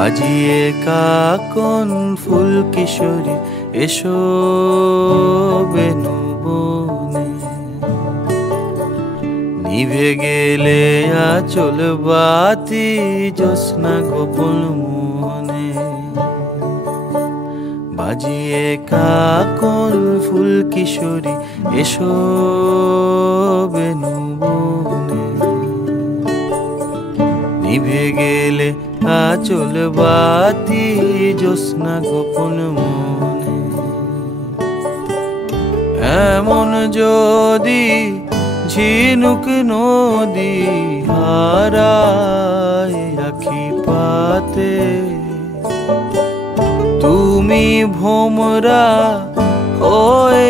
বাজিয়ে কাকন ফুল কিশোরী এসো বেনু বনে। নিভে গেলে আচল বাতি জ্যোৎস্না গোপন মনে। বাজিয়ে কাকন ফুল কিশোরী এসো বেনু বনে। নিভে গেলে আচল বাতি জ্যোৎস্না গোপন মনে। এমন যদি ঝিনুক নদী হারায় আখি পাতে, তুমি ভোমরা হয়ে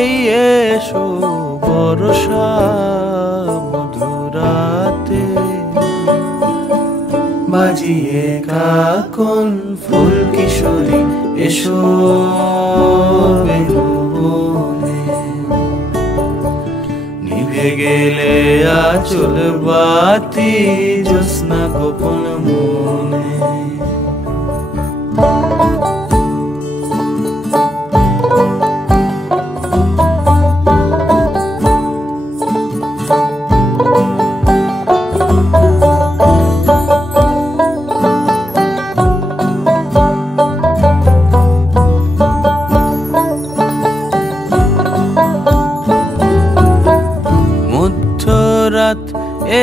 এসো বর্ষা মধুরাতে। বাজিয়ে কাকন ফুল কিশোরী এসো বেনু বনে। নিভে গেলে আচল বাতি জ্যোৎস্না গোপন মনে।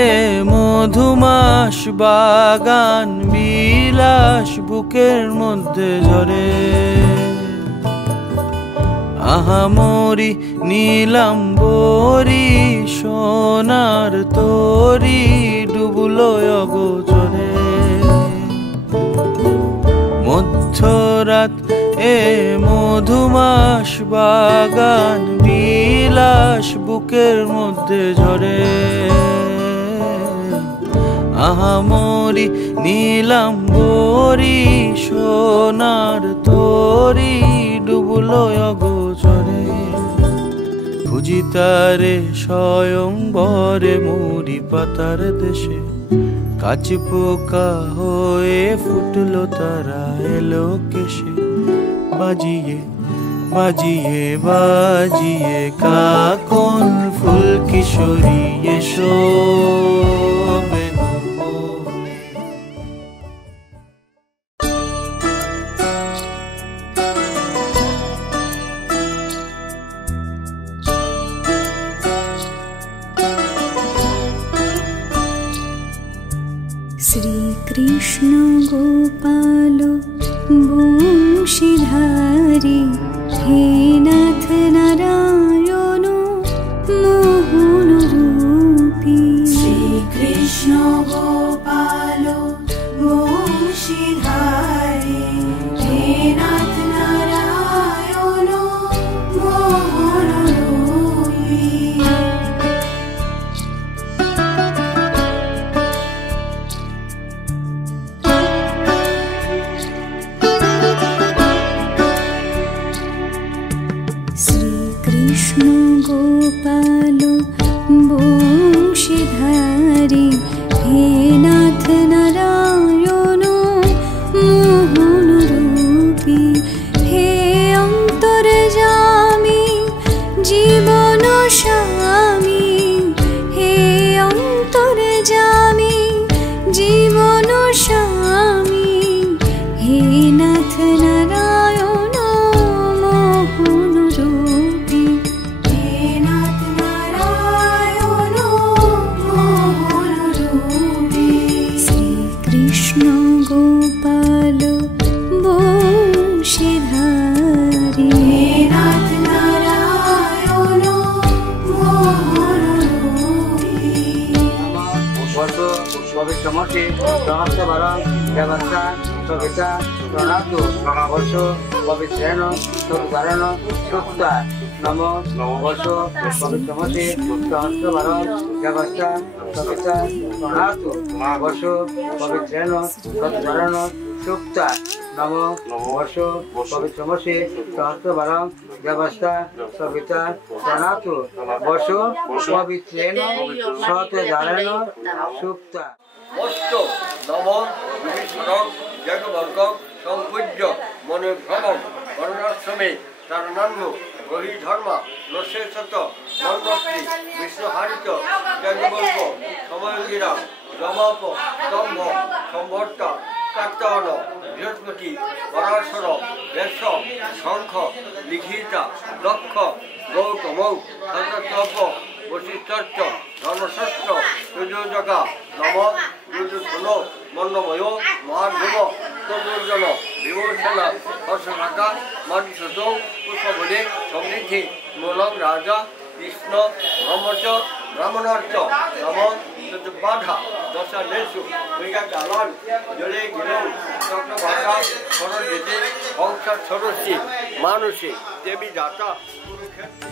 এ মধুমাস বাগান বিলাস বুকের মধ্যে ঝরে। আহামরি নীলাম্বরী সোনার তরি ডুবলো অগোচরে। মধ্যরাত এ মধুমাস বাগান বিলাস বুকের মধ্যে ঝরে। আহামরি নীলাম্বরী সোনার তরি ডুবলো অগোচরে। খুঁজি তারে স্বয়ংবরে মুড়ি পাতার দেশে। কাচ পোকা হয়ে ফুটলো তারা এলো কেশে। বাজিয়ে বাজিয়ে বাজিয়ে কাকন ফুল কিশোরী এসো বেনু বনে। শ্রীকৃষ্ণ গোপাল বংশীধারী হে নাথ নারায়ণ মোহন রূপী। শ্রীকৃষ্ণ গোপাল বংশীধারী হে নাথ নারায়ণ মোহন রূপী। শ্রীকৃষ্ণ গোপাল বংশীধারী হে নাথ নারায়ণ মোহন রূপী। হে অন্তর্যামী জীবন স্বামী। হে অন্তর্যামী জীবন স্বামী। হে নাথ নারায়ণ মোহন রূপী। হে নাথ নারায়ণ মোহন রূপী। শ্রীকৃষ্ণ গোপাল বংশীধারী হে নাথ নারায়ণ মোহন রূপী। বর্ষ পবিত্রমসি সহস্র বারং ব্যবস্থা সবিতা প্রণাতু বর্ষ পবিত্রেণ সবিতারণ সুক্তা নম বর্ষ পবিত্রমসি সহস্র বারং ব্যবস্থা সবিতা প্রণাতু বর্ষ পবিত্রেণ সবিতারণ সুক্তা নম বর্ষ পবিত্রমসি সহস্র বারং ব্যবস্থা সবিতা প্রণাতু বর্ষ পবিত্রেণ সহস্র সুক্তা। অষ্ট নব বিভীষণ জগবর্গম সম্পূজ্য মনোভ্রমম বর্ণাশ্রমে তারনান্য রহি ধর্মা নশেষত মন্মত্রী বিষ্ণুহারিত জগবর্গ সময়ঙ্গিরা রমাপ স্তম্ভ সম্ভর্তা কাত্তায়ন বৃহস্পতি পরাশর বেশ শঙ্খ লিখিতা দক্ষ গৌতমৌ সততপ বশিষ্ঠ ধনশস্ত্র সুযোজকা নম দুর্যোধন মন্নময় মহাধূম তন্দুর্জন বিভূষণ হর্ষভাকা মধুসূত পুষ্পবলে সমৃদ্ধি মূলং রাজা কৃষ্ণ ব্রহ্মচ ব্রাহ্মণার্চ নম বাধা দশালেশু মৃগাকালন জলে গিলৌ চক্রভাষা সরস্বতী হংসা সরস্বতী মানুষী দেবী দাতা কুরুক্ষেত্র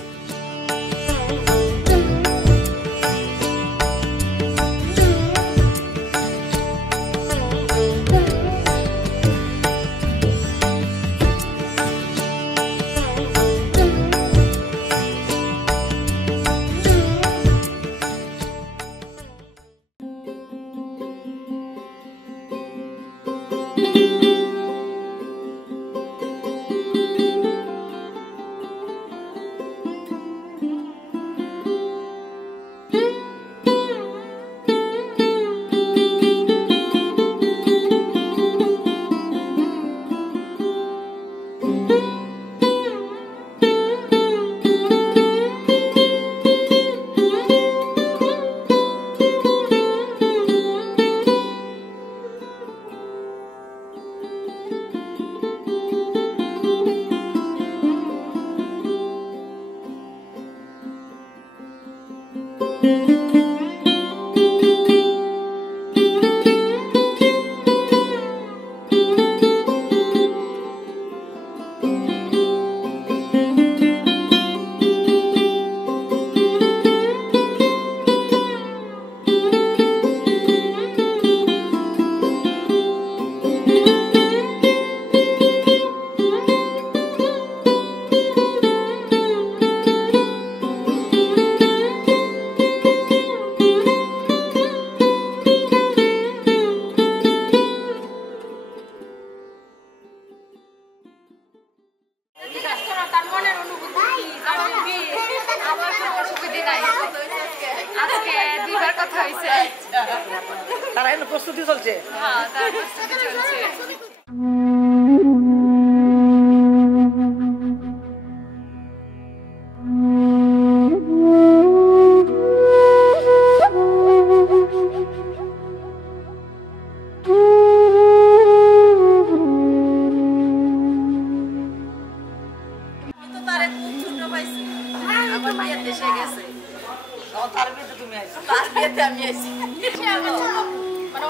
তারা এখন প্রস্তুতি চলছে। হ্যাঁ, তার প্রস্তুতি চলছে।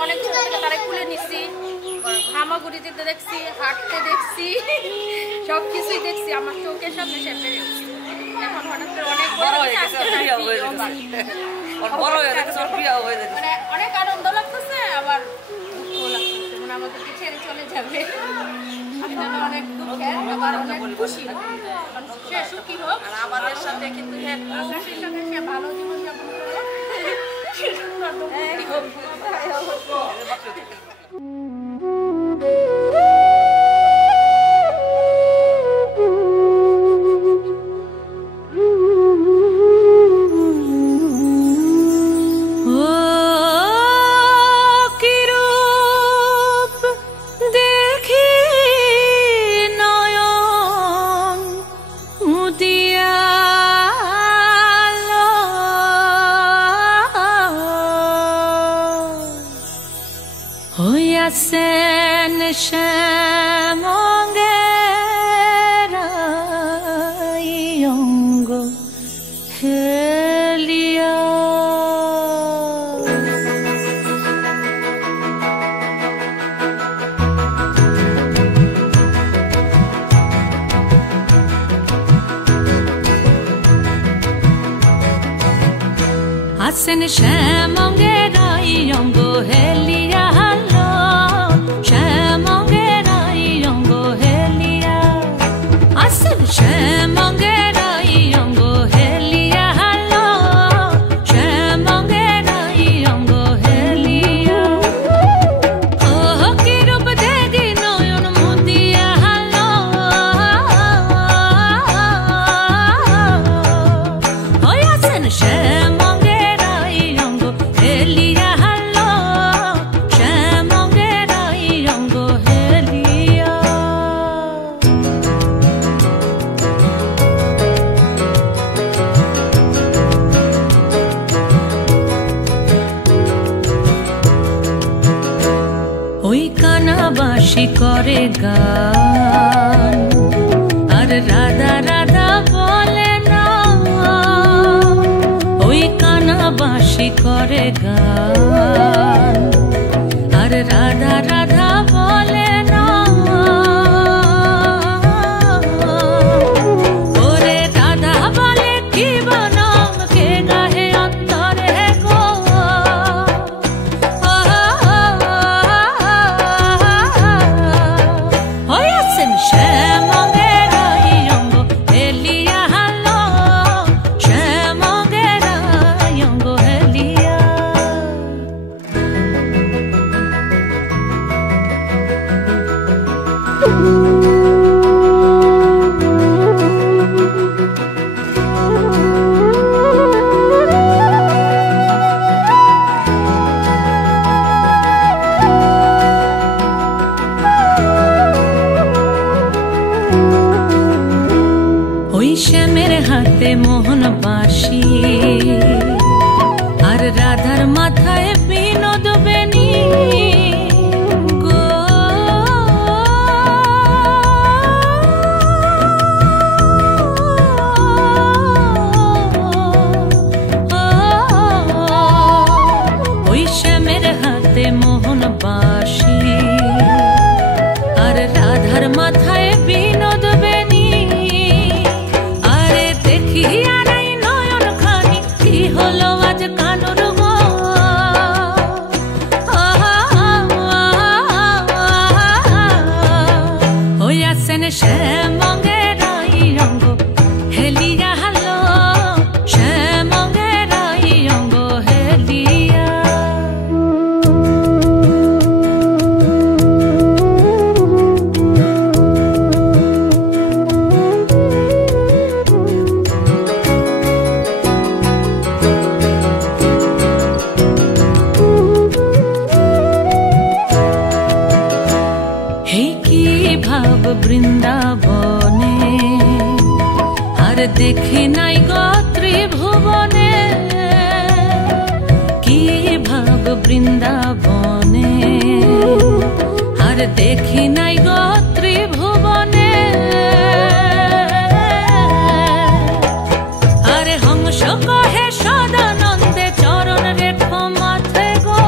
অনেক ছোট থেকে তারা খুলে নিচ্ছি, হামাগুড়িতে দেখছি, হাঁটতে দেখছি, সবকিছুই দেখছি আমার চোখের সামনে সামনে। এখন হঠাৎ করে অনেক বড় হয়ে গেছে, অনেক আনন্দ লাগতেছে, আবার দুঃখ লাগতেছে, মানে আমাদেরকে ছেড়ে চলে যাবে। অনেক দুঃখে আবার অনেক খুশি, সে সুখী হোক আর আমাদের সাথে কিন্তু আকাশের সাথে সে ভালো জীবন যাপন করো। Sen şemongera yongo helia Sen şemongera yongo helia Oh, কানাবাসি করে গান আর রাধা রাধা বলে না ওই কানাবাসি করে গান আর রাধা রাধা বলে না ওরে রাধা বলে কি বনাম কে গাহে অন্তরে গো হয়েছেন শ্যামঙ্গের অঙ্গ হেলিয়া হালো শ্যামঙ্গের অঙ্গ হেলিয়া ওই শ্যামের হাতে মোহন বাঁশি আর রাধার মাথায় বিনোদ বেনি গো ওই শ্যামের হাতে মোহন বাঁশি আর রাধার মাথায় বিনোদ বেনি আরে দেখি আর এই নয়ন খানি কি হলো আজ কানুর গো হইয়াছেন শ্যামঙ্গের অঙ্গ হেলিয়া হালো শ্যামঙ্গের অঙ্গ হেলিয়া ভাব বৃন্দাবনে আর দেখি নাই গো ত্রিভুবনে কি ভাব বৃন্দাবনে আর দেখি নাই গো ত্রিভুবনে আরে হংস কহে সদানন্দে চরণ রেখো মাথে গো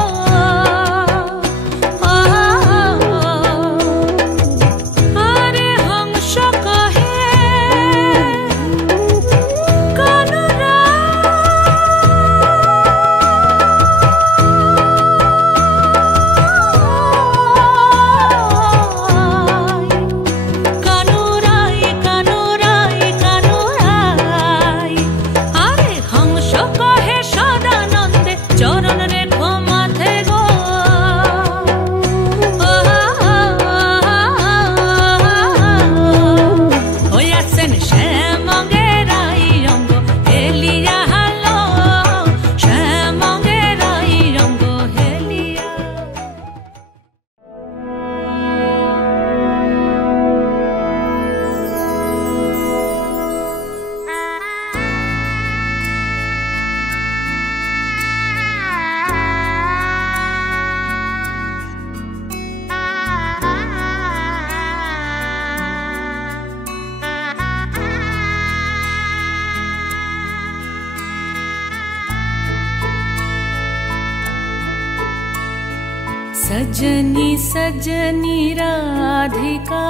सजनी सजनी राधिका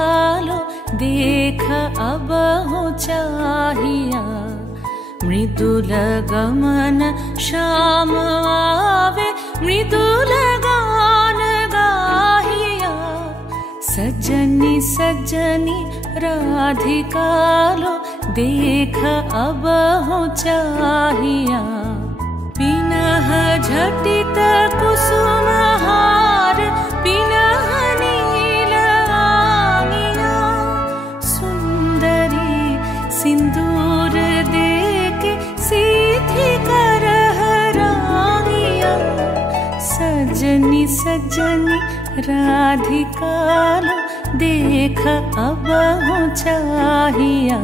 लो देख अब हो चाहिया मृदुल गमन श्याम आवे मृदुल गान गाहिया सजनी सजनी राधिका लो देख अब हो चाहिया पिनह झटित कुसुम हार पिनह नील आंगिया सुंदरी सिंदूर देके सीधी करह रानिया सजनी सजनी राधिका लो देख अब हो चाहिया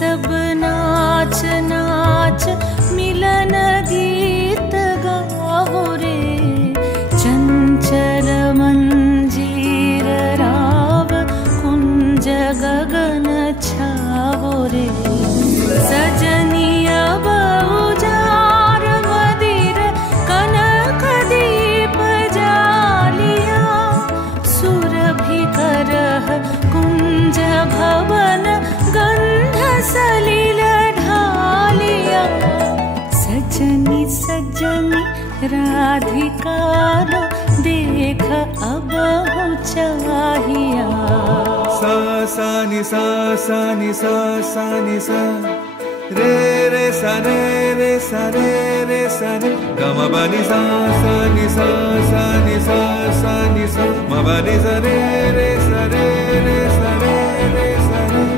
सब नाच नाच मिलन गीत गाओ रे चंचल मंजीर राव कुंज गगन छाओ रे सजनिया बहुजार मदिर कनक दीप जालिया सुरभि करह कुंज भवन गंध सलिल ढालिया सजनी सजनी राधिका देख अब चाहिया सा सा नि सा सा नि सा सा नि सा रे रे सा रे रे सा रे रे सा रे ग म ब नि सा सा नि सा सा नि सा सा नि सा म ब नि सा रे रे सा रे रे सा रे रे सा रे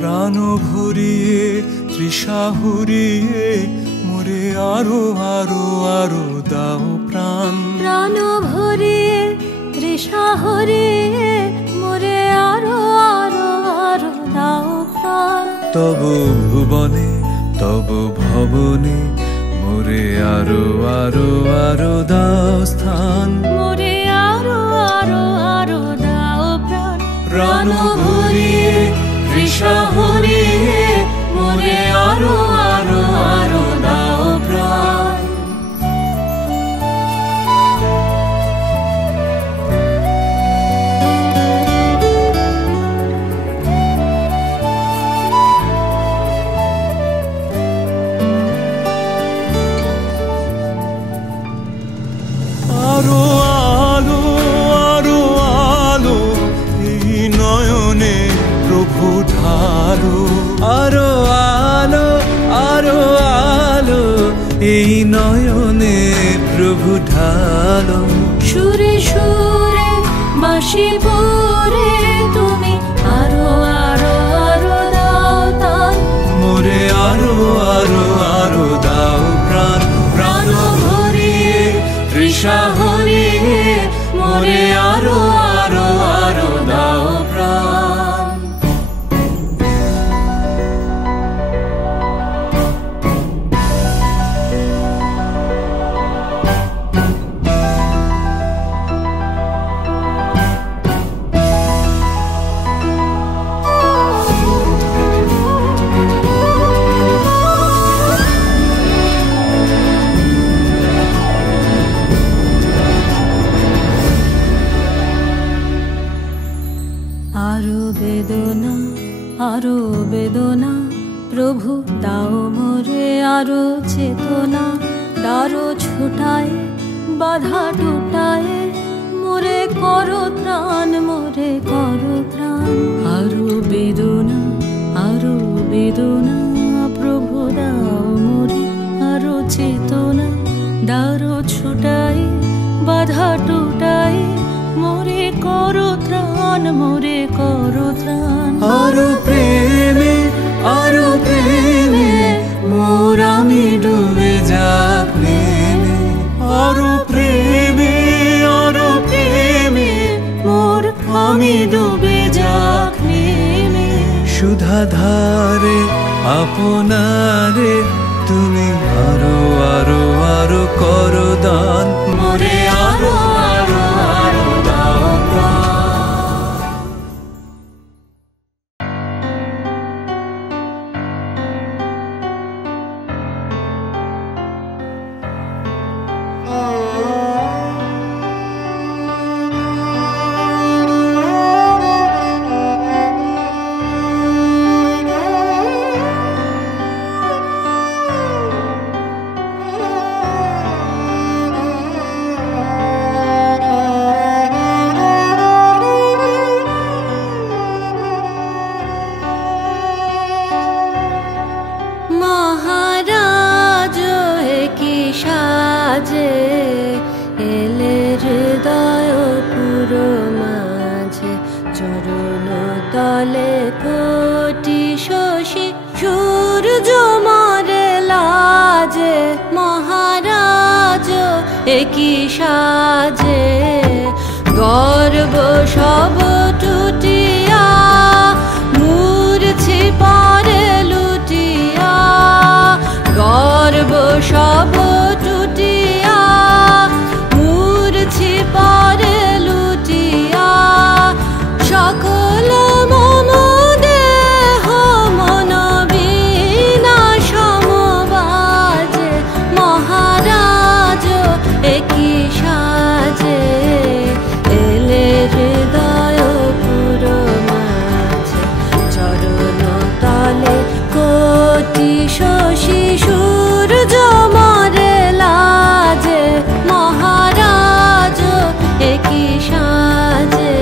প্রাণ ভরিয়ে তৃষা হুরিয়ে মোরে আরো আরো আরো দাও প্রাণ প্রাণ ভরিয়ে তৃষা হরিয়ে মোরে আরো আরো আরো দাও প্রাণ তব ভুবনে তব ভবনে মোরে আরো আরো আরো দাও স্থান মোরে আরো আরো আরো দাও প্রাণ প্রাণ ভরিয়ে তৃষা হরিয়ে মোরে আরো আরো আরো দাও প্রাণ। আরো আলো আরো আলো এই নয়নে প্রভু ঢালো, আরো আলো আরো আলো এই নয়নে প্রভু ঢালো। সুরে সুরে বাঁশি পরে তুমি আরো আরো আরো দাও তান, মোরে আরো আরো আরো দাও প্রাণ। প্রাণ ভরিয়ে তৃষা হরিয়ে মোরে আরো আরো আরো দাও প্রাণ। আরো বেদনা আরো বেদনা প্রভু দাও মোরে আরো চেতনা, দারো ছোটায় বাধা টুটায় মোরে করো ত্রাণ, মোরে করো ত্রাণ। আরো বেদনা প্রভু দাও মোরে আরো চেতনা, দারো ছোটায় বাধা টুটায় মোরে করো ত্রাণ, মোরে করো ত্রাণ। আরো প্রেমে মোর আমি ডুবে যাক নেমে, আরো প্রেমে মোর আমি ডুবে যাক নেমে। সুধা ধারে আপনারে তুমি আরো আরো আরো করো দান, মোরে আরো আরো আরো দাও প্রাণ। মহারাজ কি সাজে এলে হৃদয় পুরো মাঝে, চরণ তলে কোটি শশী সূর্য মরে লাজে। মহারাজ কি সাজে গর্ব সব টুটিয়া মূর্ছি পরে লুটিয়া, গর্ব সব টুটিয়া মূর্ছি পরে লুটিয়া। সকল মম দেহ মন বিনা সমবাজে, মহারাজ একই সাজে এলে হৃদয় পুরো মাঝে, চরণ তলে কোটি শশী সূর্য মরে লাজে। মহারাজ একই সাজে।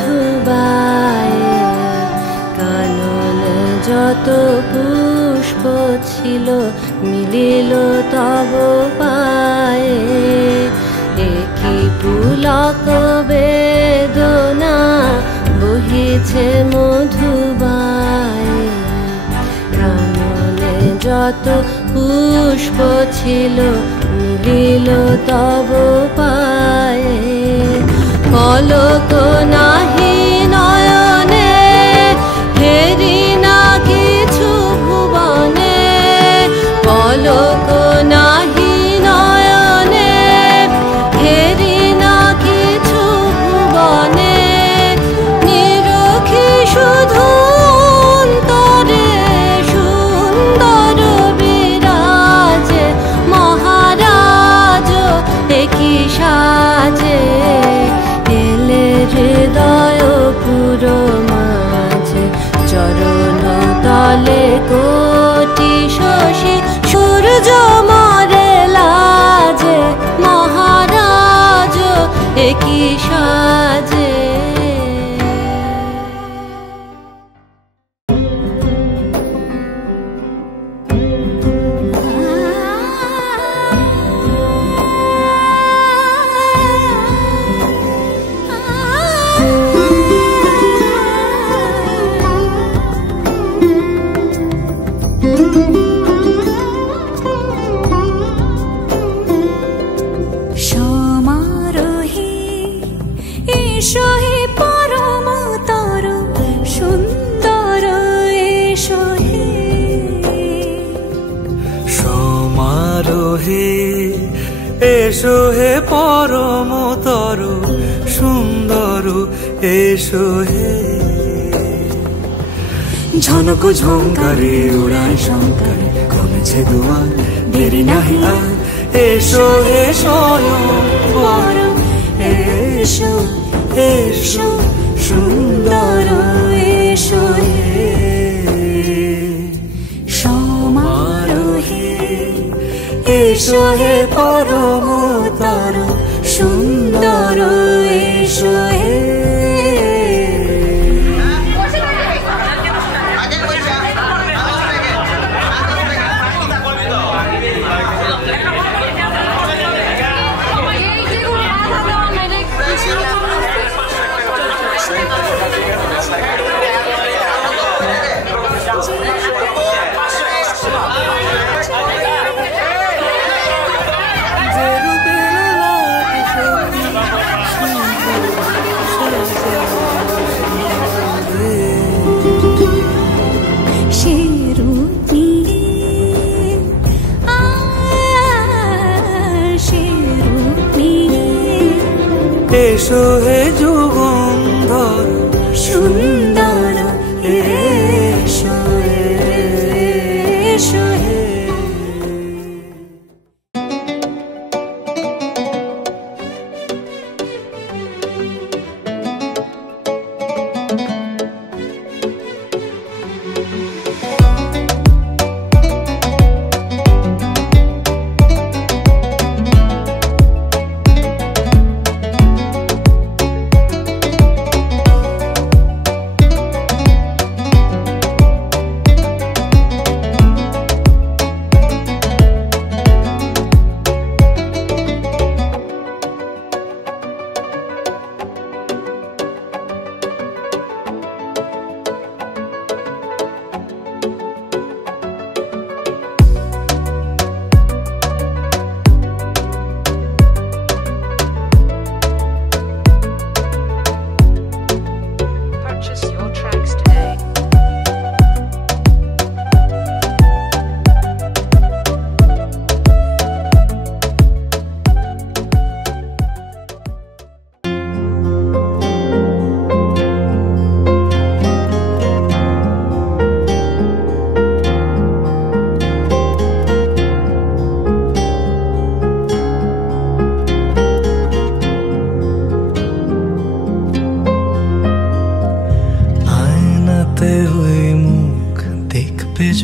মধুবায় কানন যত ছিল মিলিল তব পায়ে, একই পুলক বেদনা বহিছে মধুবায়ে। প্রাণনে যত পুষ্প ছিল মিলিল তব পায়ে, পলক নাহি নয়নে হেরি না কিছু ভুবনে, পলক নাহি নয়নে হেরি না কিছু ভুবনে, নিরখি শুধু অন্তরে সুন্দর বিরাজে মহারাজ একই সাজে। এলে হৃদয় পুরো মাঝে চরণ তলে কোটি শশী সূর্য মরে লাজে মহারাজ একই সাজে। সমারোহে এসো হে পরম তর সুন্দর এসো হে, সমারোহে এসো হে পরমতর সুন্দর এসো হে। ঝনক ঝঙ্কারে উড়ায় শঙ্কারে কমেছে দুয়ার দেরি নাহি আর, এসো হে স্বয়ংবর এসো এসো সুন্দর এসো হে। সমারোহে এসো হে পরমতর সুন্দর এসো হে। এসো হে যুগন্ধর সুন্দর এসো এসো হে।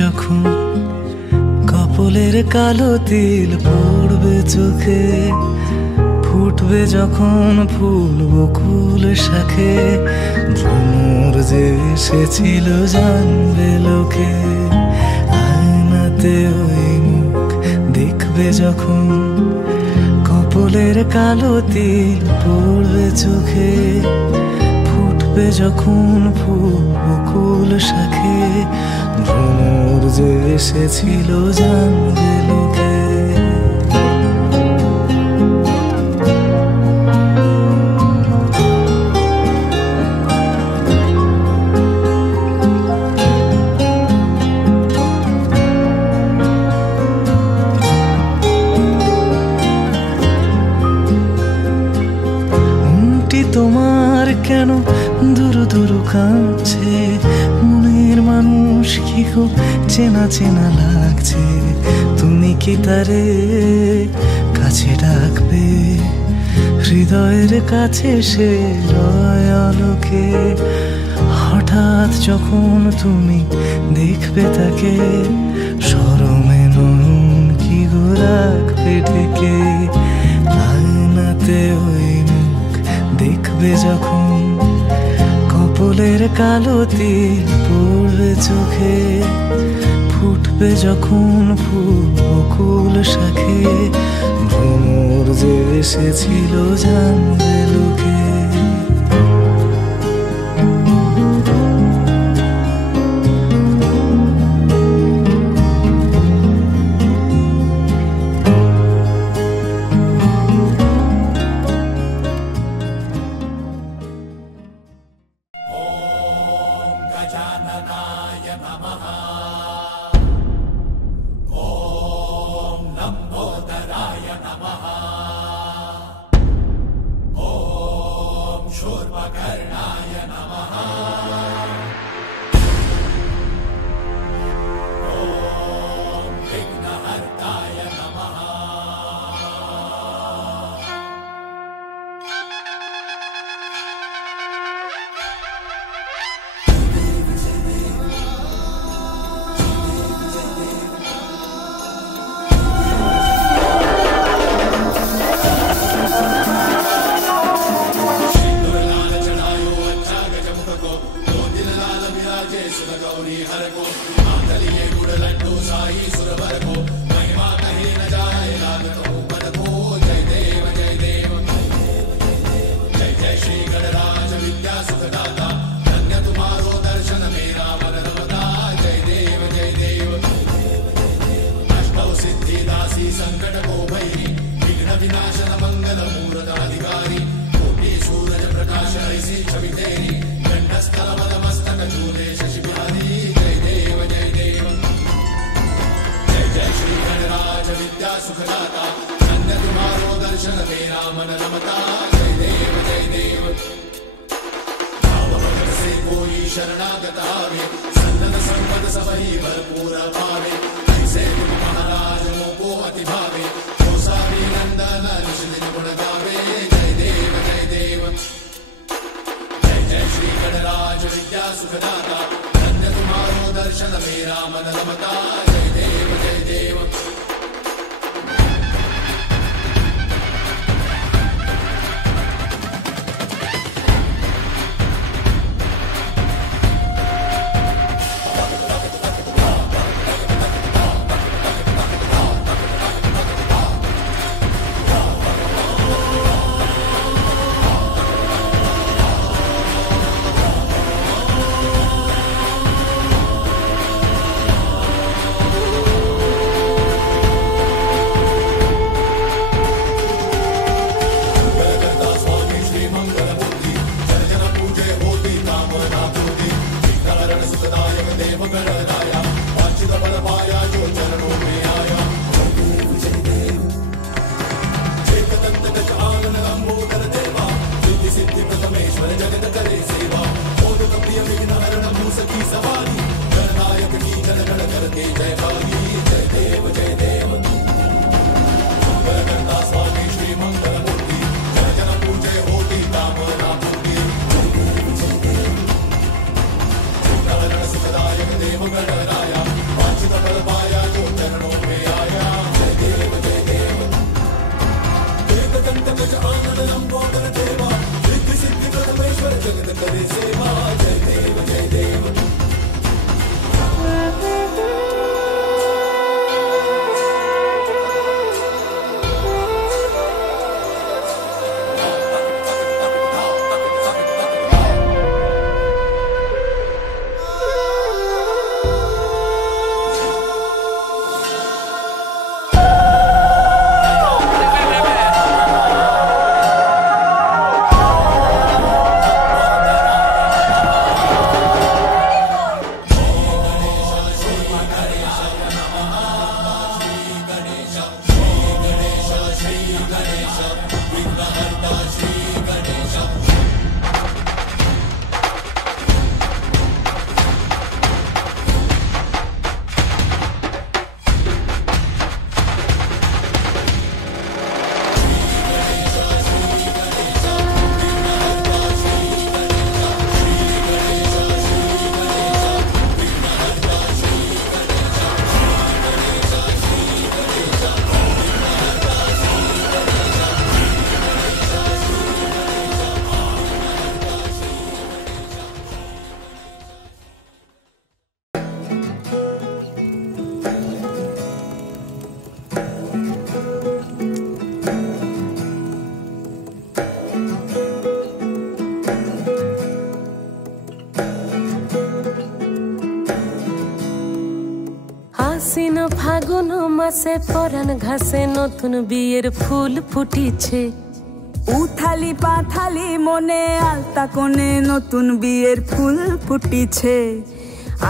যখন কপলের কালো তিল পড়বে চোখে, ফুটবে যখন ফুল বকুল শাখে, ভ্রমর যে এসেছিল জানবে লোকে। আয়নাতে আয়নাতে ওই মুখ দেখবে যখন, কপলের কালো তিল পড়বে চোখে, ফুটবে যখন ফুল বকুল শাখে, ভ্রমর যে এসেছিল জানবে লোকে। তোমার কেন দুরু দুরু কাঁদছে, মনের মানুষ কি খুব চেনা চেনা লাগছে, তুমি কি তারে কাছে ডাকবে, হৃদয়ের কাছে সে রয় আলোকে, হঠাৎ যখন তুমি দেখবে তাকে, শরমে নয়ন কি গো রাখবে ঢেকে, আয়নাতে ওই দেখবে যখন, কপলের কালো তিল পড়বে চোখে, ফুটবে যখন ফুল বকুল শাখে, ভ্রমর যে এসেছিল জানবে লোকে। মাসে পরাণ ঘাসে নতুন বিয়ের ফুল ফুটিছে। উথালি পাথালি মনে আলতা কোণে নতুন বিয়ের ফুল ফুটিছে।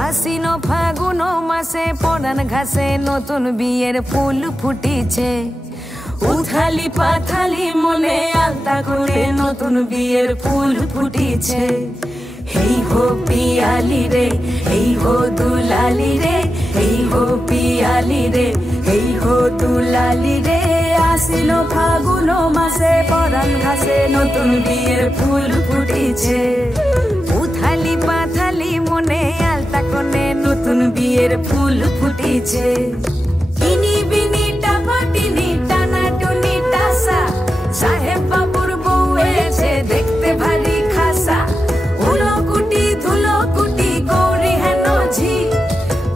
আশ্বিন ফাগুন মাসে পরাণ ঘাসে নতুন বিয়ের ফুল ফুটিছে। উথালি পাথালি মনে আলতা কোণে নতুন বিয়ের ফুল ফুটিছে। হেই হো পিয়ালি রে, হেই হো দুলালি রে, হেই হো পিয়ালি রে, হেই হো দুলালি রে। আশ্বিন ফাগুন মাসে পরাণ ঘাসে নতুন বিয়ের ফুল ফুটিছে। উথালি পাথালি মনে আলতা কোণে নতুন বিয়ের ফুল ফুটিছে। ইনি বিনি টাপাটিনি টানা টুনি টাসা, সাহেব বাবুর বউ এসে দেখতে ভারী খাসা। উলো কুটি ধুলো কুটি গৌরী হেন ঝি,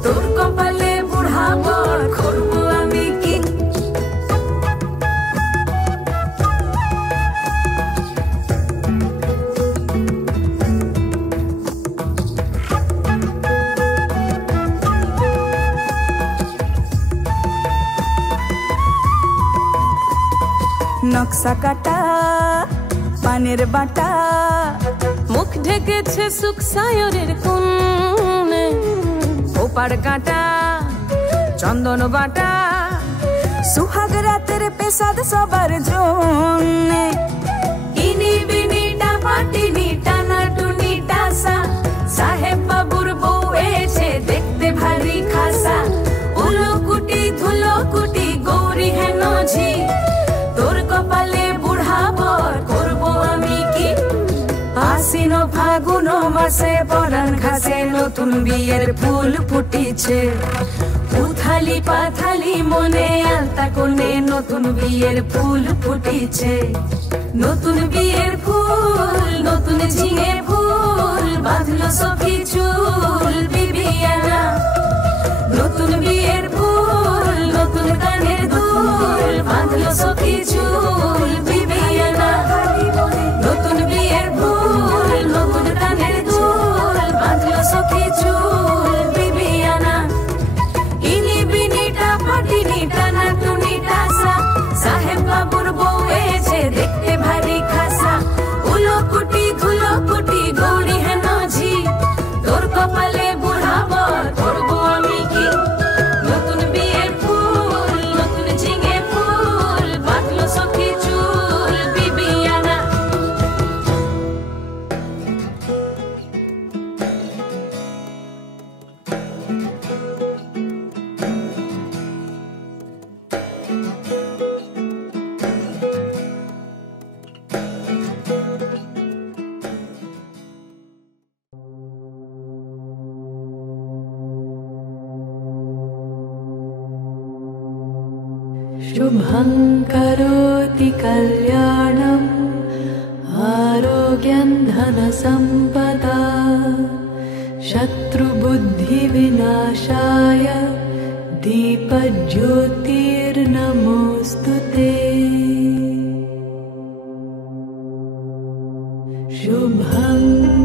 তোর কপালে বুড়া বর করবো আমি কি। নকশা কাটা পানের বাটা, মুখ ঢেকেছে সুখ সায়রের কোণে। ওপার কাটা চন্দন বাটা, সুহাগ রাতের পেশাদ সবার জন্যে। ইনি বিনি টাপাটিনি টানা টুনি টাসা, সাহেব বাবুর বউ এসে দেখতে ভারী খাসা। উলো কুটি ধুলো কুটি গৌরী হেন ঝি, তোর কপালে বুড়া বর করবো আমি কি। আশ্বিন ফাগুন মাসে পরাণ ঘাসে নতুন বিয়ের ফুল ফুটিছে। উথালি পাথালি মনে আলতা কোণে নতুন বিয়ের ফুল ফুটিছে। নতুন বিয়ের ফুল নতুন ঝিঙে ফুল, বাঁধলো সখী চুল বিবিয়ানা। নতুন বিয়ের ফুল নতুন কানের দুল, বাঁধলো সখী চুল বিবিয়ানা। নতুন বিয়ের ফুল নতুন কানের দুল, বাঁধলো সখী চুল বিবিয়ানা। ইনি বিনি টাপাটিনি টানা টুনি টাসা, সাহেব বাবুর বউ এসে দেখতে ভারী খাসা। উলো কুটি ধুলো কুটি গৌরী হেন ঝি, তোর কপালে বুড়া বর করবো আমি কি। নতুন বিয়ের ফুল নতুন ঝিঙে ফুল, বাঁধলো সখী চুল বিবিয়ানা। शुभं करोति कल्याणम् आरोग्यं धनसम्पदा शत्रुबुद्धिविनाशाय दीपज्योतिर्नमोऽस्तु ते। शुभं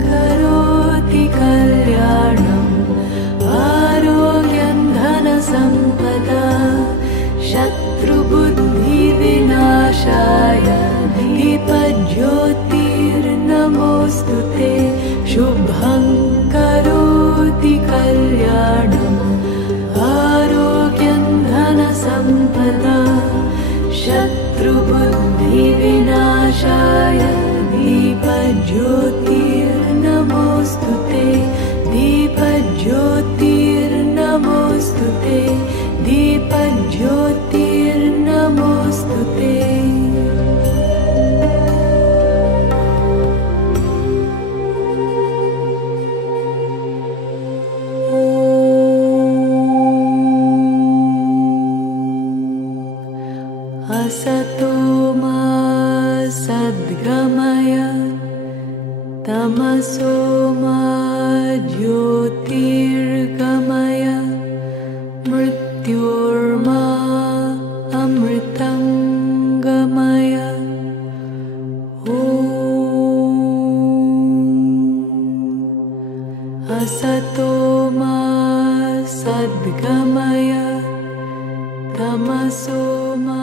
करोति कल्याणम् आरोग्यं धनसम्पदा शत्रुबुद्धिविनाशाय दीपज्योतिर्नमोऽस्तु ते। शुभं करोति कल्याणम् आरोग्यं धनसम्पदा शत्रुबुद्धिविनाशाय दीपज्योतिर्नमोऽस्तु ते। दीपज्योतिर्नमोऽस्तु ते। दीपज्योतिर्नमोऽस्तु ते। असतो मा सद्गमय तमसो मा ज्योतिर्गमय मृत्योर्मा अमृतं गमय। ॐ असतो मा सद्गमय तमसो मा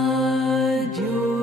ज्योतिर्गमय।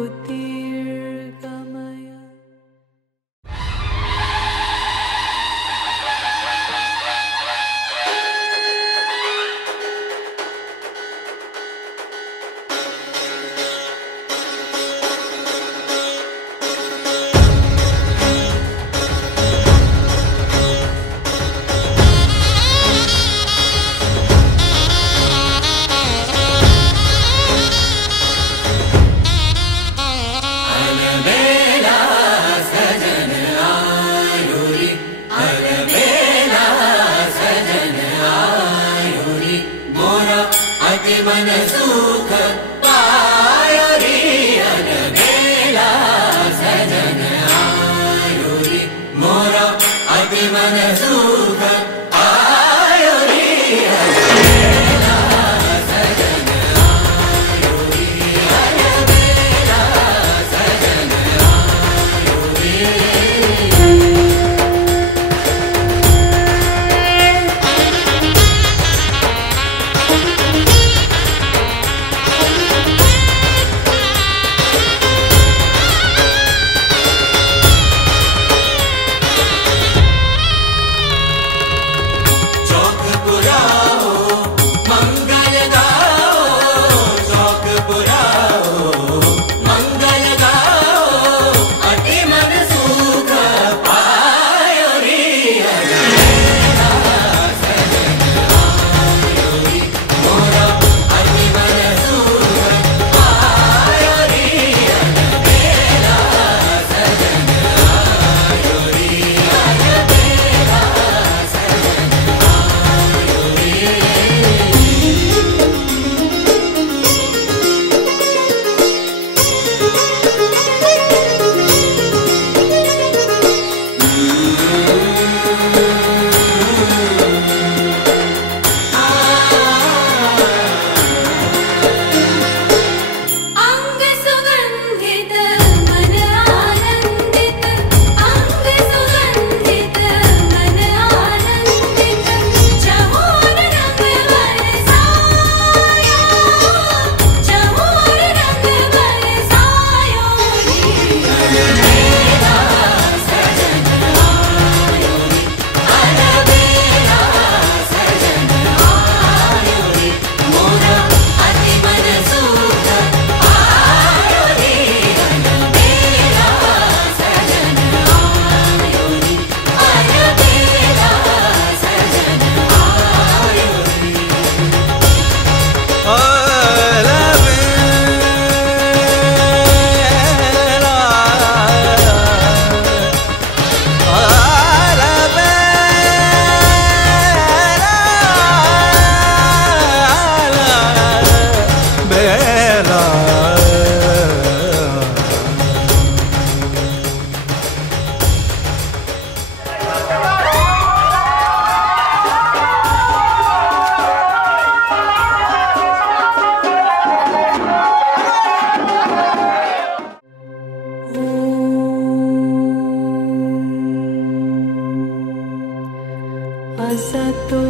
असतो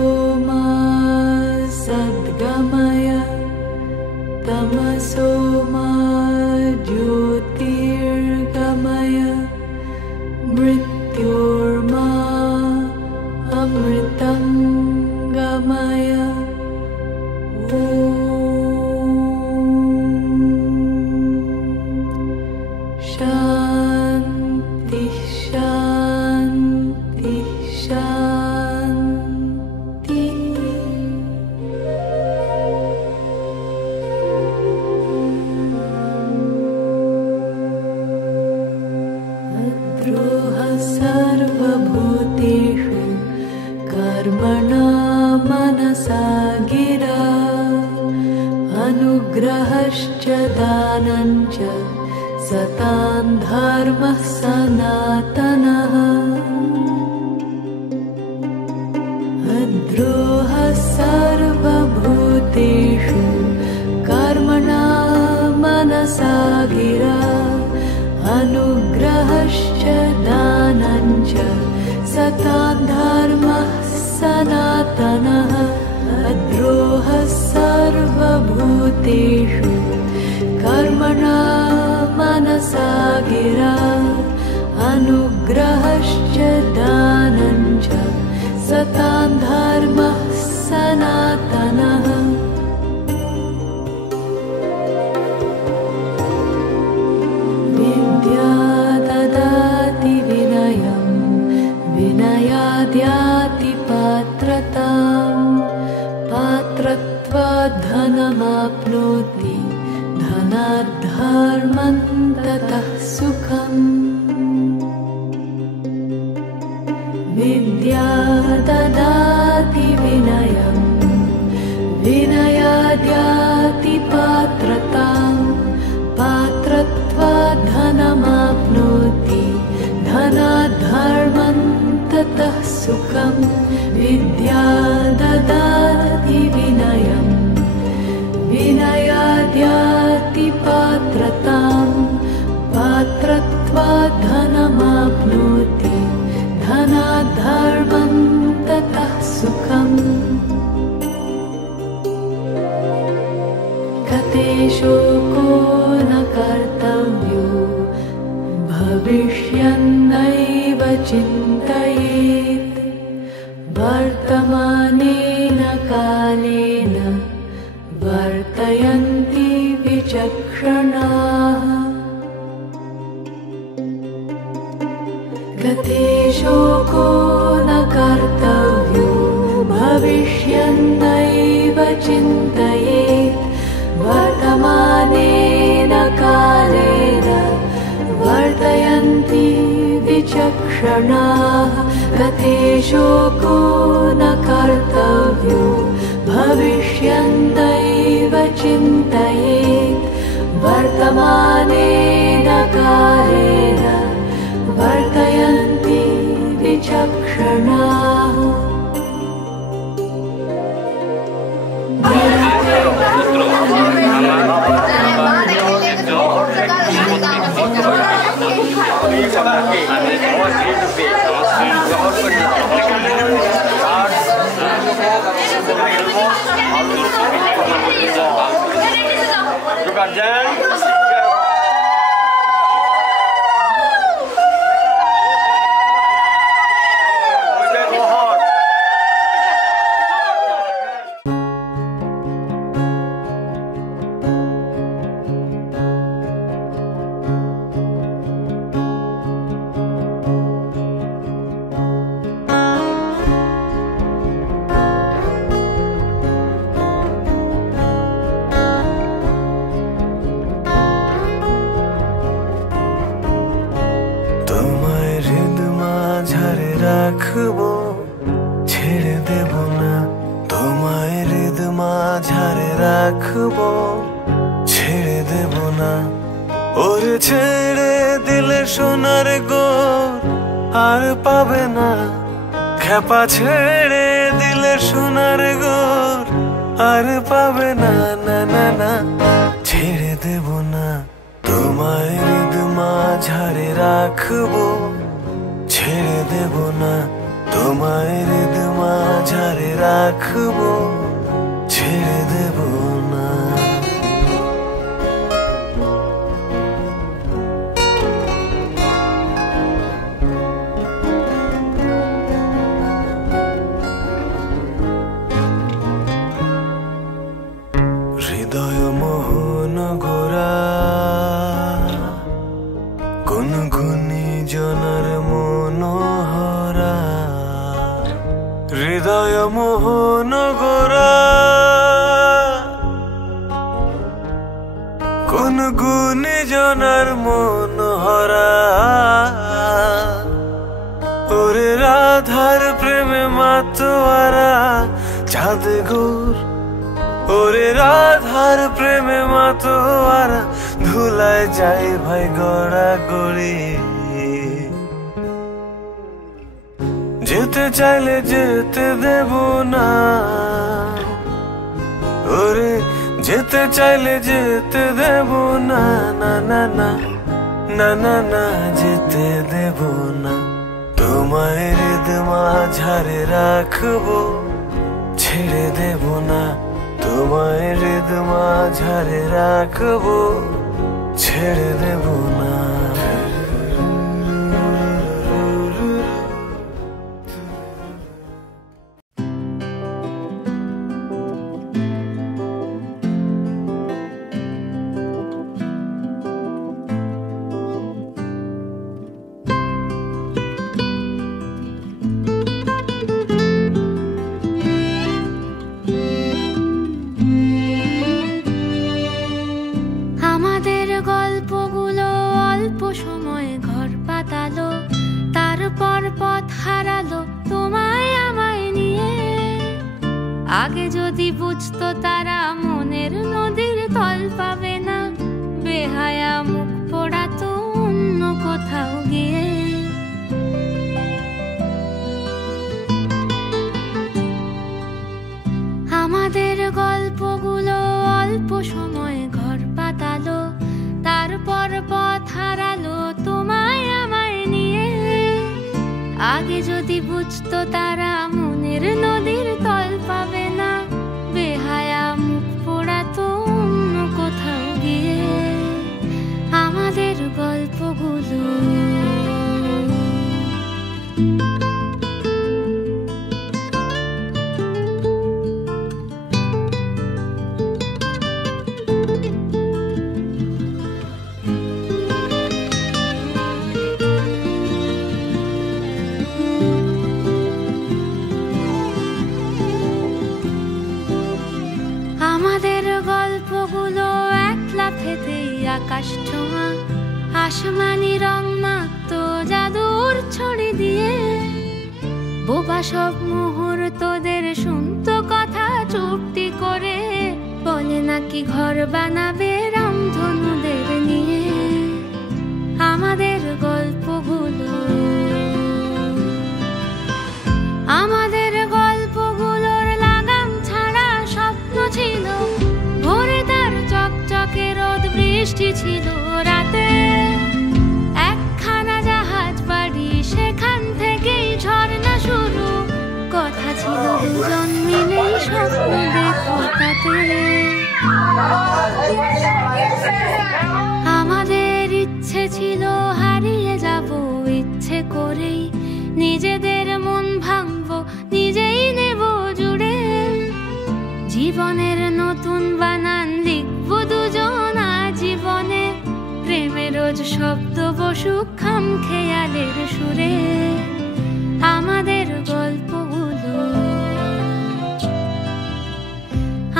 मा सद्गमय तमसो मा ज्योतिर्गमय मृत्योर्मा अमृतं गमय। शान्ति शान्ति शान्ति। अद्रोहः सर्वभूतेषु कर्मणा मनसा गिरा अनुग्रहश्च दानञ्च सतां धर्मः सनातनः। अद्रोहः सर्वभूतेषु कर्मणा मनसा गिरा अनुग्रहश्च दानञ्च सतां धर्मः सनातनः। अद्रोहः सर्वभूतेषु कर्मणा मनसा गिरा अनुग्रहश्च दानञ्च सतां धर्मः सनातनः विद्या ददाति विनयं विनयाद्याति पात्रतां पात्रत्वात् धनमाप्नोति धनात् धर्मं ततः सुखम् विद्या ददाति विनयं विनयाद्याति पात्रतां पात्रत्वात् धनमाप्नोति धनात् धर्मं ततः सुखम् विद्या ददाति विनयं विनयाद्याति पात्रतां पात्रत्वात् धनमाप्नोति धनात् धर्मं ततः सुखम् कते शोको न कर्तव्यो भविष्यन्नैव चिन्तयेत् वर्तमानेन कालेन वर्तयन्ति विचक्षणाः गते शोको न कर्तव्यो भविष्यन्नैव चिन्तयेत् वर्तमानेन कालेन वर्तयन्ति विचक्षणाः गते शोको न कर्तव्यो भविष्यन्नैव चिन्तयेत् वर्तमानेन कालेन वर्तयन्ति विचक्षणाः রাখবো ছেড়ে দেব না তোমায় হৃদ মাঝারে রাখবো ছেড়ে দেব না ওরে ছেড়ে দিলে সোনার গোর আর পাবে না খেপা ছেড়ে দিলে সোনার গোর আর পাবে না না না না ছেড়ে দেব না তোমায় হৃদ মাঝারে রাখবো ছেড়ে দেব না তোমায় হৃদ মাঝারে রাখবো ছেড়ে দেব না হৃদয় মোহন গোরা কোন গুণী জনার মনোহরা হৃদয় মোহন গোরা কোন গুণী জনার মনোহরা ওরে রাধার প্রেমে মাতোয়ারা চাঁদ গোর ওরে রাধার প্রেমে মাতোয়ারা ধুলায় যাই ভাই গড়া গড়ি যেতে চাইলে যেতে দেব না ওরে যেতে চাইলে যেতে দেব না না না না না না না যেতে দেব না তোমায় হৃদ মাঝারে রাখবো ছেড়ে দেব না, তোমায় হৃদ মাঝারে রাখবো, ছেড়ে দেব না। আগে যদি বুঝতো তারা মনের নদীর তল পাবে না, বেহায়া মুখ পোড়াতো অন্য কোথাও গিয়ে। আমাদের গল্পগুলো অল্প সময়ে ঘর পাতালো, তারপর পথ হারালো তোমায় আমায় নিয়ে। আগে যদি বুঝতো তারা মনের নদীর তল পাবে না, বেহায়া মুখ পোড়াতো অন্য কোথাও গিয়ে। আমাদের গল্পগুলো আকাশ ছোঁয়া আসমানি রং মাখতো জাদুর ছড়ি দিয়ে। বোবা সব মুহূর্তদের শুনতো কথা চুপটি করে, বলে নাকি ঘর বানাবে রামধনুদের নিয়ে। আমাদের গল্পগুলো আমাদের গল্পগুলোর লাগাম ছাড়া স্বপ্ন ছিল, ভোরে তার চকচকে রোদ বৃষ্টি ছিল রাতে। একখানা জাহাজ বাড়ি সেখান থেকেই ঝর্ণা শুরু, কথা ছিল দুজন মিলে স্বপ্ন দেখো তাতে। আমাদের ইচ্ছে ছিল হারিয়ে যাব ইচ্ছে করেই, নিজেদের মন ভাঙবো নিজেই নেব জুড়ে। জীবনের নতুন বানান লিখবো দুজন জীবনে, প্রেমের রোজ শব্দ বসুক খাম খেয়ালের সুরে। আমাদের গল্পগুলো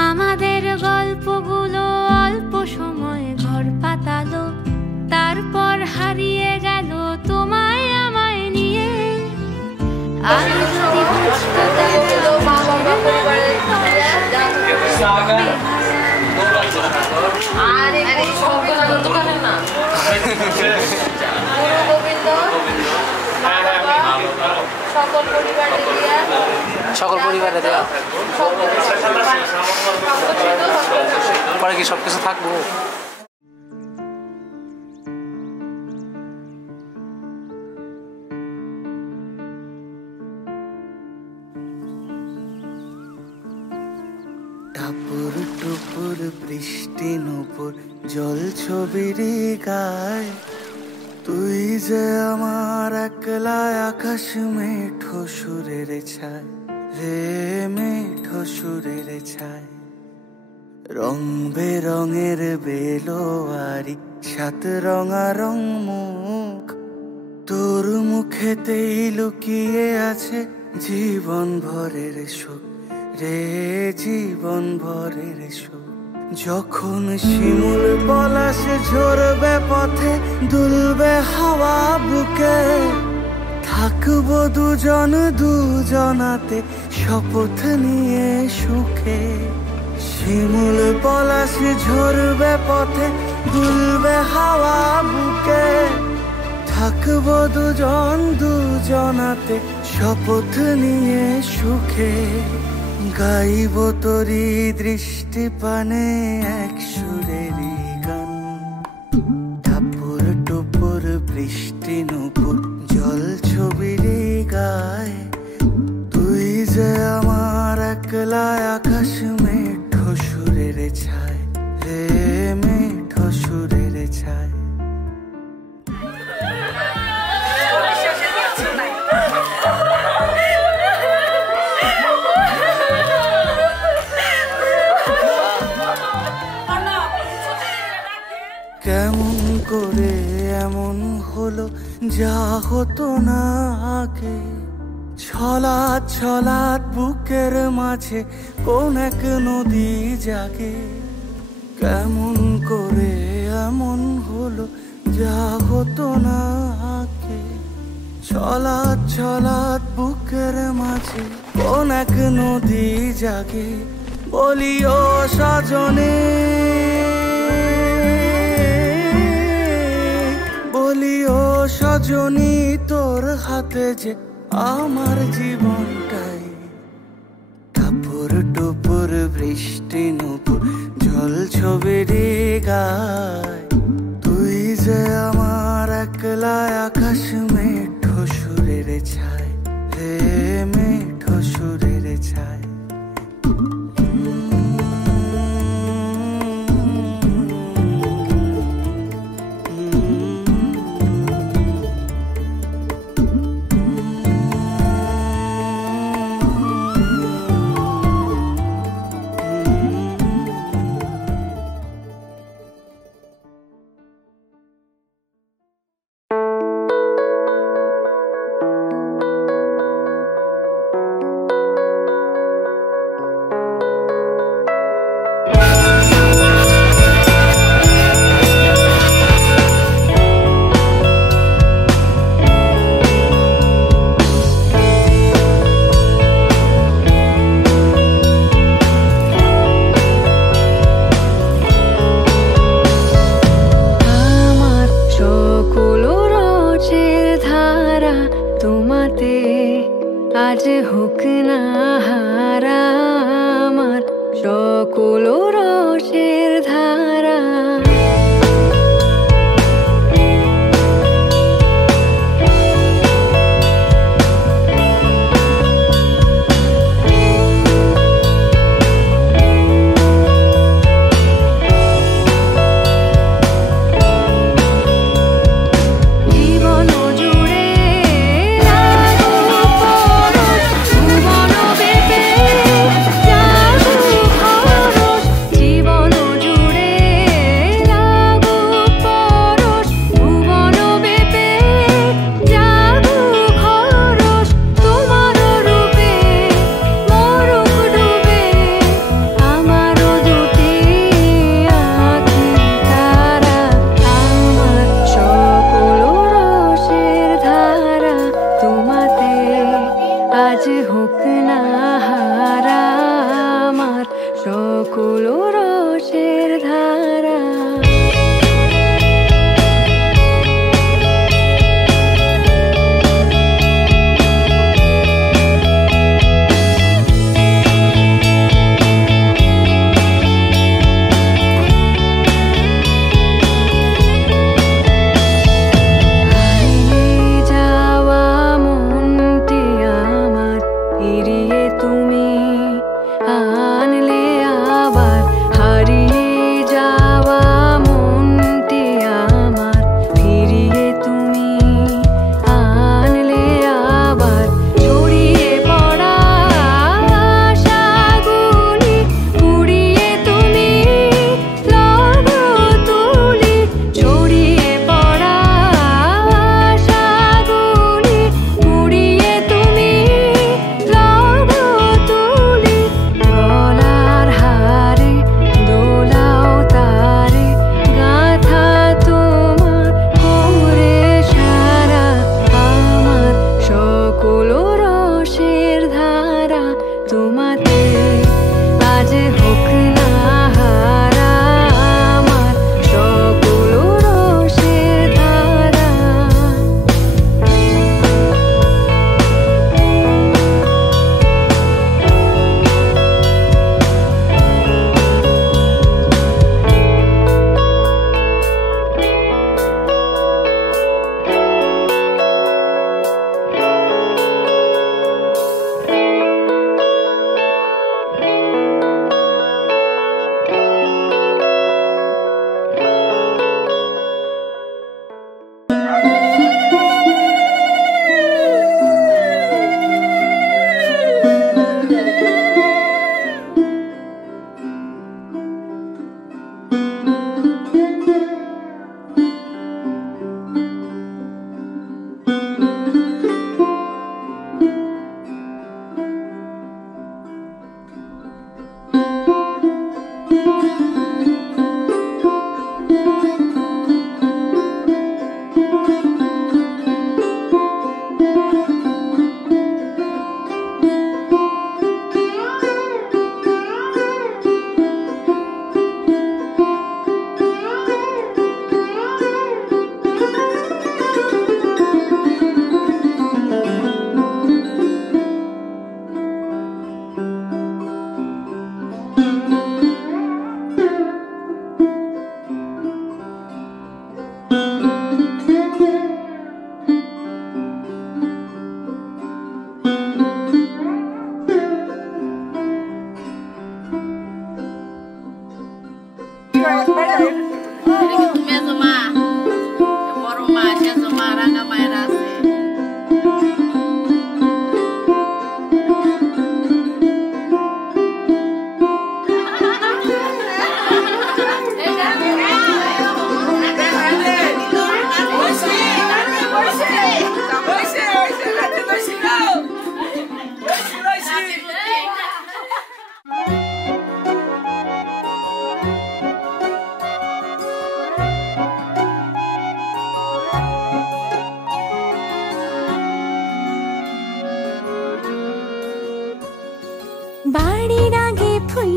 আমাদের গল্পগুলো অল্প সময়ে ঘর পাতালো, তারপর হারিয়ে গেল তোমায় আমায় নিয়ে। আগে যদি বুঝতো সকল পরিবারে দেওয়া পরে কি সবকিছু থাকবো। টাপুর টুপুর বৃষ্টি নুপুর জল ছবির গায়, তুই যে আমার একলা আকাশ মেঠো সুরের ছায় রে, মেঠো সুরের ছায়। রং বেরঙের বেলোয়ারি সাত রঙারং মুখ, তোর মুখেতেই লুকিয়ে আছে জীবন ভরের সুখ রে, জীবন ভরের সুখ। যখন শিমুল পলাশ ঝরবে পথে দুলবে হাওয়া বুকে, থাকবো দুজন দুজনাতে শপথ নিয়ে সুখে। শিমুল পলাশ ঝরবে পথে দুলবে হাওয়া বুকে, থাকবো দুজন দুজনাতে শপথ নিয়ে সুখে। গাইব তোরি দৃষ্টি পানে এক সুরেরই গান, টাপুর টুপুর বৃষ্টি নুপুর জল ছবির গায়, তুই যে আমার একলা করে এমন হলো যা হতো না আগে? ছলাৎ ছলাৎ বুকের মাঝে কোন এক নদী জাগে। কেমন করে এমন হলো যা হতো না আগে? ছলাৎ ছলাৎ বুকের মাঝে কোন এক নদী জাগে। বলি ও সজনে, বলি ও সজনী, তোর হাতে যে আমার জীবনটাই। টাপুর টুপুর বৃষ্টি নুপুর জল ছবির গায়। তুই যে আমার একলা আকাশ মেঠো সুরের ছায়, হে মেঠো সুরের ছায়। জীবন জুড়ে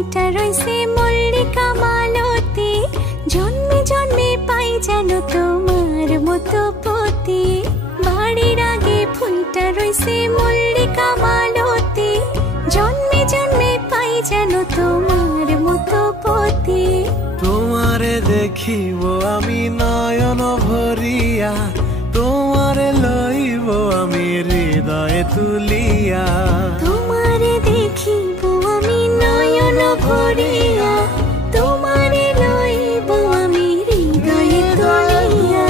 ফুইটা রইছে মল্লিকা মালতী জন্মে জন্মে পাই যেন তোমার মতো পতি বাড়ির আগে ফুইটা রইছে মল্লিকা মালতী জন্মে জন্মে পাই যেন তোমার মতো পতি তোমারে দেখিব আমি নয়ন ভরিয়া তোমারে লইব আমি হৃদয়ে তুলিয়া তোমারে দেখিব আমি নয়ন ভরিয়া তোমারে লইব আমি হৃদয়ে তুলিয়া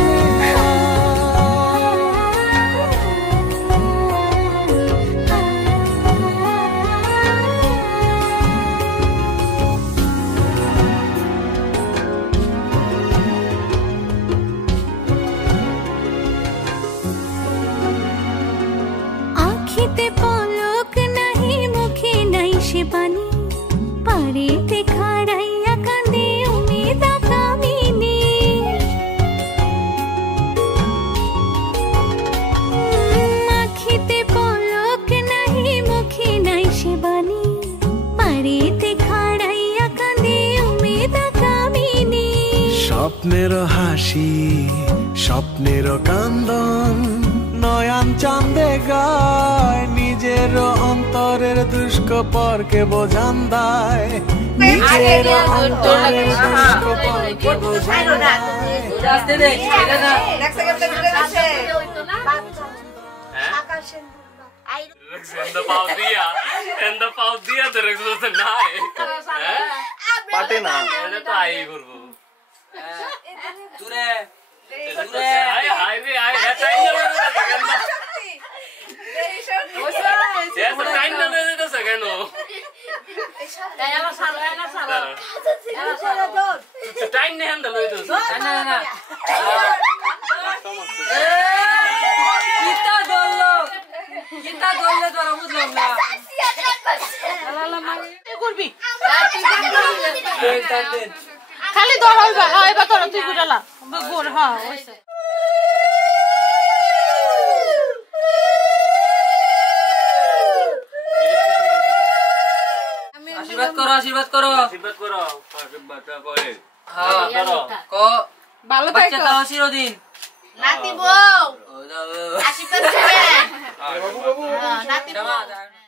আখিতে পলক নাহি মুখে নাই সে পানি পারেতে খাড়াইয়া কাঁদে উমেদা কামিনী আখিতে পলক নাহি মুখে নাই সে বাণী পারেতে খাড়াইয়া কাঁদে উমেদা কামিনী স্বপ্নের হাসি স্বপ্নের কান্দন নয়ন চাঁদে গায় নিজের অন্তরের দুষ্কপরকে বোঝান দেয় নিজের অন্তরের দুষ্কপরকে বোঝান পাটে না এটা তো আই করবো দূরে দূরে আয় হাই রে আয় টাইম না সেকেন্ড না এটা টাইম না এটা সেকেন্ড ও এলা সালো টাইম নেই হ্যান্ডেল হইতো না না কিতা দললে তোরা বুঝলাম না আলালা মানে করবি খালি ধর হইবা এবার করো তুই গুড়ালা গোর হ্যাঁ হইছে আশীর্বাদ করো আশীর্বাদ করো আশীর্বাদ করো আশীর্বাদ করে হ্যাঁ করো কো ভালো থাকো বাচ্চা দাও চিরদিন নাতি বউ ও দাও আশীর্বাদ করবে বাবু বাবু নাতি বউ